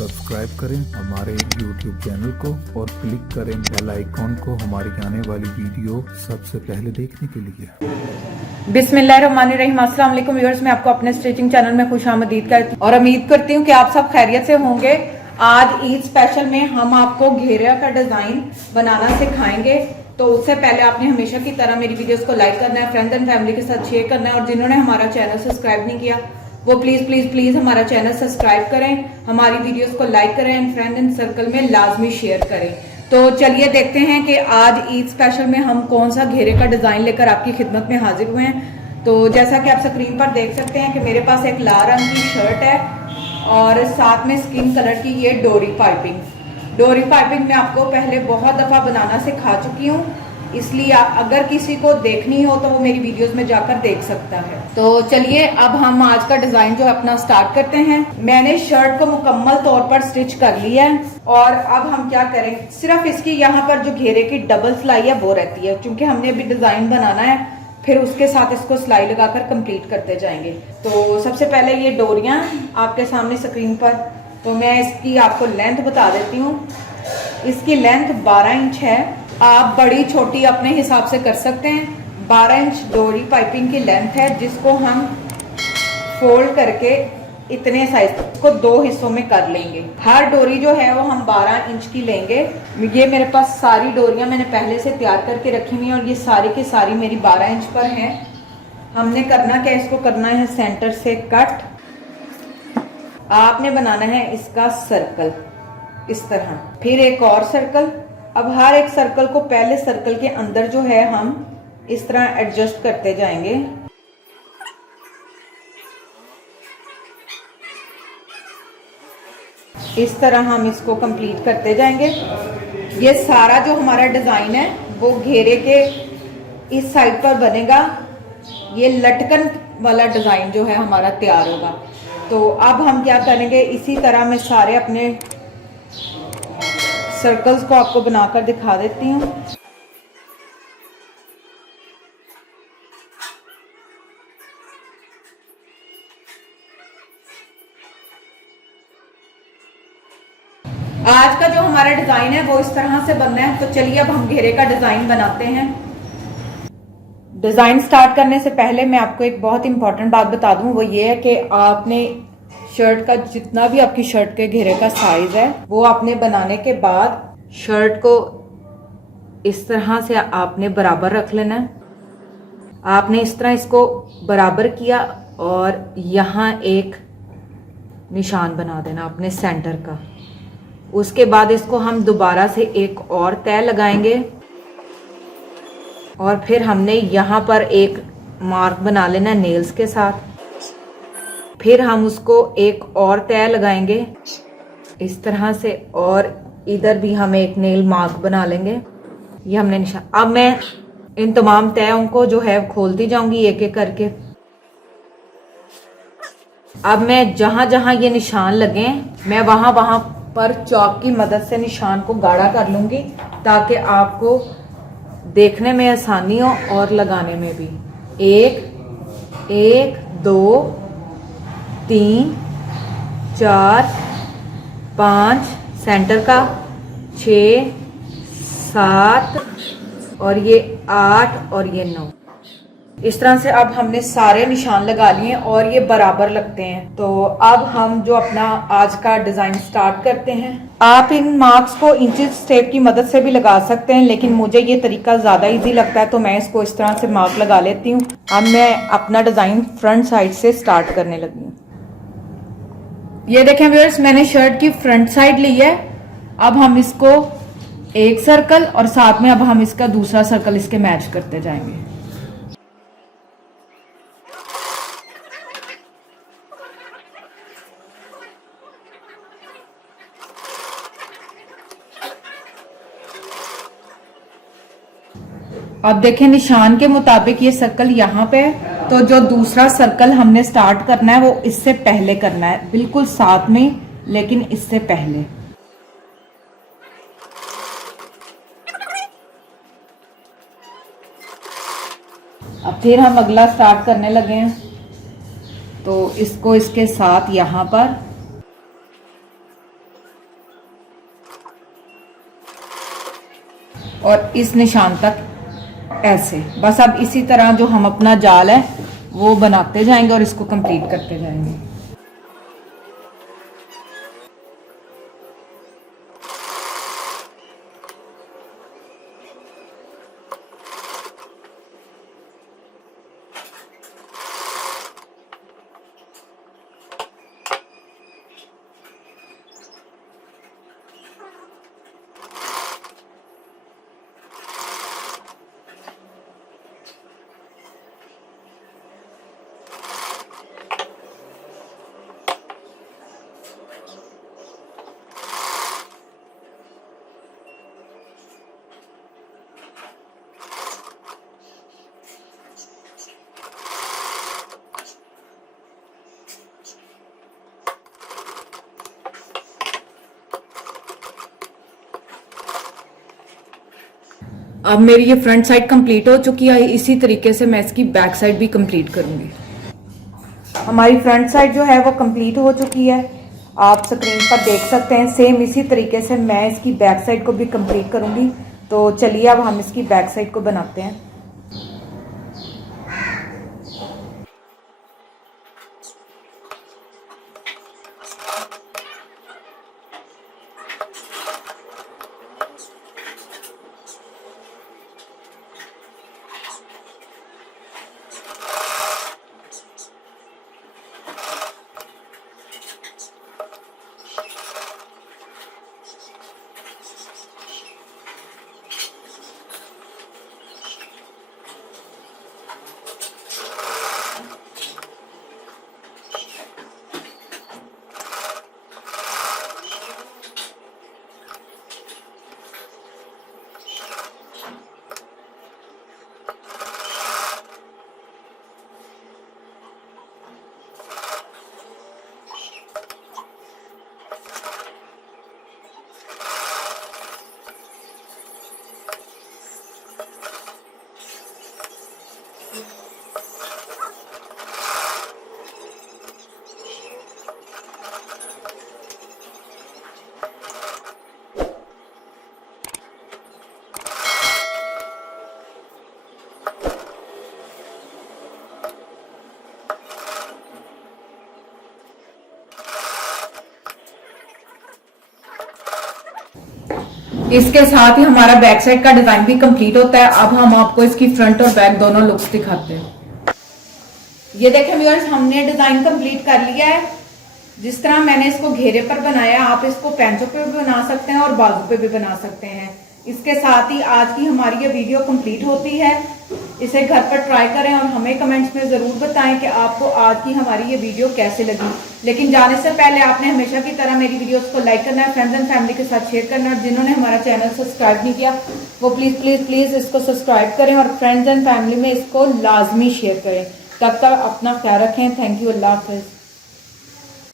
Subscribe करें हमारे YouTube channel को और क्लिक करें बेल आइकॉन को हमारी आने वाली वीडियो सबसे पहले देखने के लिए। बिस्मिल्लाहिर्रहमानिर्रहीम। अस्सलाम वालेकुम व्यूअर्स, मैं आपको अपने स्टिचिंग चैनल में खुशामदीद करती हूँ और उम्मीद करती हूँ कि आप सब खैरियत से होंगे। आज ईद स्पेशल में हम आपको घेरे का डिजाइन बनाना सिखाएंगे। तो उससे पहले आपने हमेशा की तरह मेरी वीडियोस को लाइक करना है, फ्रेंड्स एंड फैमिली के साथ शेयर करना है और जिन्होंने हमारा चैनल सब्सक्राइब नहीं किया वो प्लीज प्लीज प्लीज हमारा चैनल सब्सक्राइब करें, हमारी वीडियोस को लाइक करें एंड फ्रेंड एंड सर्कल में लाजमी शेयर करें। तो चलिए देखते हैं कि आज ईद स्पेशल में हम कौन सा घेरे का डिजाइन लेकर आपकी खिदमत में हाजिर हुए हैं। तो जैसा कि आप स्क्रीन पर देख सकते हैं कि मेरे पास एक लाल रंग की शर्ट है और साथ में स्किन कलर की ये डोरी पाइपिंग मैं आपको पहले बहुत दफा बनाना सिखा चुकी हूँ, इसलिए अगर किसी को देखनी हो तो वो मेरी वीडियोस में जाकर देख सकता है। तो चलिए अब हम आज का डिजाइन जो अपना स्टार्ट करते हैं। मैंने शर्ट को मुकम्मल तौर पर स्टिच कर लिया है और अब हम क्या करें, सिर्फ इसकी यहाँ पर जो घेरे की डबल सिलाई है वो रहती है, क्योंकि हमने अभी डिजाइन बनाना है, फिर उसके साथ इसको सिलाई लगाकर कंप्लीट करते जाएंगे। तो सबसे पहले ये डोरियां आपके सामने स्क्रीन पर, तो मैं इसकी आपको लेंथ बता देती हूँ। इसकी लेंथ 12 इंच है, आप बड़ी छोटी अपने हिसाब से कर सकते हैं। 12 इंच डोरी पाइपिंग की लेंथ है, जिसको हम फोल्ड करके इतने साइज को 2 हिस्सों में कर लेंगे। हर डोरी जो है वो हम 12 इंच की लेंगे। ये मेरे पास सारी डोरियां मैंने पहले से तैयार करके रखी हुई हैं और ये सारी की सारी मेरी 12 इंच पर हैं। हमने करना क्या, इसको करना है सेंटर से कट। आपने बनाना है इसका सर्कल इस तरह, फिर एक और सर्कल। अब हर एक सर्कल को पहले सर्कल के अंदर जो है हम इस तरह एडजस्ट करते जाएंगे। इस तरह हम इसको कंप्लीट करते जाएंगे। ये सारा जो हमारा डिजाइन है वो घेरे के इस साइड पर बनेगा। ये लटकन वाला डिजाइन जो है हमारा तैयार होगा। तो अब हम क्या करेंगे, इसी तरह मैं सारे अपने सर्कल्स को आपको बनाकर दिखा देती हूँ। आज का जो हमारा डिजाइन है वो इस तरह से बनना है। तो चलिए अब हम घेरे का डिजाइन बनाते हैं। डिजाइन स्टार्ट करने से पहले मैं आपको एक बहुत इंपॉर्टेंट बात बता दूं, वो ये है कि आपने शर्ट का जितना भी आपकी शर्ट के घेरे का साइज है वो आपने बनाने के बाद शर्ट को इस तरह से आपने बराबर रख लेना है। आपने इस तरह इसको बराबर किया और यहाँ एक निशान बना देना अपने सेंटर का। उसके बाद इसको हम दोबारा से एक और तय लगाएंगे और फिर हमने यहाँ पर एक मार्क बना लेना नेल्स के साथ। फिर हम उसको एक और तय लगाएंगे इस तरह से और इधर भी हम एक नेल मार्क बना लेंगे। ये हमने निशान। अब मैं इन तमाम तयों को जो है खोलती जाऊंगी एक एक करके। अब मैं जहां जहां ये निशान लगे मैं वहां वहां पर चॉक की मदद से निशान को गाढ़ा कर लूंगी, ताकि आपको देखने में आसानी हो और लगाने में भी। 1 2 3 4 5 सेंटर का, 6 7 और ये 8 और ये 9। इस तरह से अब हमने सारे निशान लगा लिए और ये बराबर लगते हैं। तो अब हम जो अपना आज का डिजाइन स्टार्ट करते हैं। आप इन मार्क्स को इंचेस टेप की मदद से भी लगा सकते हैं, लेकिन मुझे ये तरीका ज्यादा इजी लगता है तो मैं इसको इस तरह से मार्क लगा लेती हूँ। अब मैं अपना डिजाइन फ्रंट साइड से स्टार्ट करने लगी हूँ। ये देखें व्यूअर्स, मैंने शर्ट की फ्रंट साइड ली है। अब हम इसको एक सर्कल और साथ में अब हम इसका दूसरा सर्कल इसके मैच करते जाएंगे। अब देखें निशान के मुताबिक ये सर्कल यहाँ पे है, तो जो दूसरा सर्कल हमने स्टार्ट करना है वो इससे पहले करना है, बिल्कुल साथ में लेकिन इससे पहले। अब फिर हम अगला स्टार्ट करने लगे हैं, तो इसको इसके साथ यहाँ पर और इस निशान तक ऐसे। बस अब इसी तरह जो हम अपना जाल है वो बनाते जाएंगे और इसको कंप्लीट करते जाएंगे। अब मेरी ये फ्रंट साइड कंप्लीट हो चुकी है। इसी तरीके से मैं इसकी बैक साइड भी कंप्लीट करूंगी। हमारी फ्रंट साइड जो है वो कंप्लीट हो चुकी है, आप स्क्रीन पर देख सकते हैं। सेम इसी तरीके से मैं इसकी बैक साइड को भी कंप्लीट करूंगी। तो चलिए अब हम इसकी बैक साइड को बनाते हैं। इसके साथ ही हमारा बैक साइड का डिजाइन भी कंप्लीट होता है। अब हम आपको इसकी फ्रंट और बैक दोनों लुक्स दिखाते हैं। ये देखें व्यूअर्स, हमने डिजाइन कंप्लीट कर लिया है। जिस तरह मैंने इसको घेरे पर बनाया, आप इसको पैंचों पे भी बना सकते हैं और बाजू पे भी बना सकते हैं। इसके साथ ही आज की हमारी ये वीडियो कंप्लीट होती है। इसे घर पर ट्राई करें और हमें कमेंट्स में ज़रूर बताएं कि आपको आज की हमारी ये वीडियो कैसे लगी। लेकिन जाने से पहले आपने हमेशा की तरह मेरी वीडियोस को लाइक करना है, फ्रेंड्स एंड फैमिली के साथ शेयर करना है। और जिन्होंने हमारा चैनल सब्सक्राइब नहीं किया वो प्लीज़ प्लीज़ प्लीज़ इसको सब्सक्राइब करें और फ्रेंड्स एंड फैमिली में इसको लाजमी शेयर करें। तब तक अपना ख्याल रखें। Thank you. अल्लाह हाफिज़।